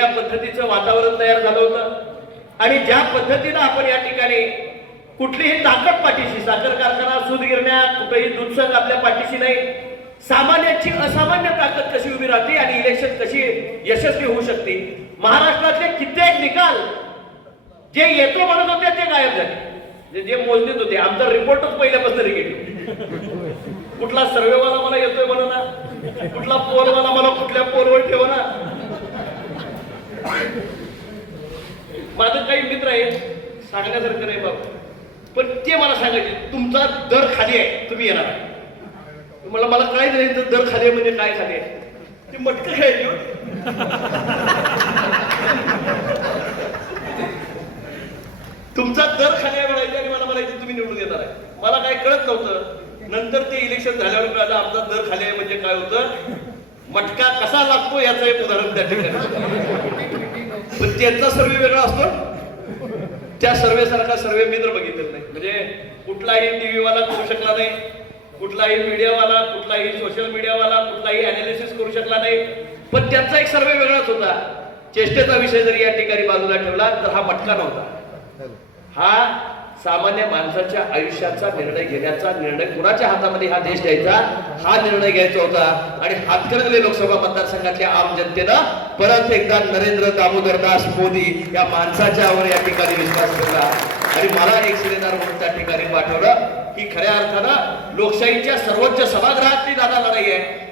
वेगळ्या पद्धतीचं वातावरण तयार झालं होतं. आणि ज्या पद्धतीनं आपण या ठिकाणी कुठलीही ताकद पाठीशी साखर कारखाना सूत गिरण्या कुठेही दूध संघ आपल्या पाठीशी नाही. सामान्याची असामान्य ताकद कशी उभी राहते आणि इलेक्शन कशी यशस्वी होऊ शकते? महाराष्ट्रातले कित्येक निकाल जे येतो म्हणत होते ते गायब झाले. जे- जे मोजणीत होते. आमचा रिपोर्टच पहिल्यापासून निगेटिव्ह कुठला सर्वेवाला मला येतोय म्हणू ना कुठला पोलवाला माझं काही मित्र आहेत सांगण्यासारखं नाही बाबा. पण ते मला सांगायचे तुमचा दर खाली आहे तुम्ही येणार मला मला काय नाही तर दर खाली आहे म्हणजे काय खाली आहे? ते मटकं खायचे हो. तुमचा दर खाली आहे म्हणायचे आणि मला म्हणायचे तुम्ही निवडून येणार आहे. मला काय कळत नव्हतं. नंतर ते इलेक्शन झाल्यावर कळलं आमचा दर खाली आहे म्हणजे काय होतं? मटका कसा लागतो याचं एक उदाहरण त्या ठिकाणी. पण त्यांचा सर्वे वेगळा असतो. त्या सर्वे सारखा सर्वे मी तर बघितलेला नाही. म्हणजे कुठलाही टीव्ही वाला करू शकला नाही कुठलाही मीडियावाला कुठलाही सोशल मीडियावाला कुठलाही अनालिसिस करू शकला नाही. पण त्यांचा एक सर्वे वेगळाच होता. चेष्टेचा विषय जरी या ठिकाणी बाजूला ठेवला तर हा मटका नव्हता. हा सामान्य माणसाच्या आयुष्याचा निर्णय घेण्याचा निर्णय कुणाच्या हातामध्ये हा देश द्यायचा हा निर्णय घ्यायचा होता. आणि हातकणंगले लोकसभा मतदारसंघातल्या आम जनतेनं परत एकदा नरेंद्र दामोदरदास मोदी या माणसाच्यावर या ठिकाणी विश्वास ठेवला. आणि मला एक शिलेदार म्हणून त्या ठिकाणी पाठवलं की खऱ्या अर्थानं लोकशाहीच्या सर्वोच्च सभागृहातली दादा लढाई आहे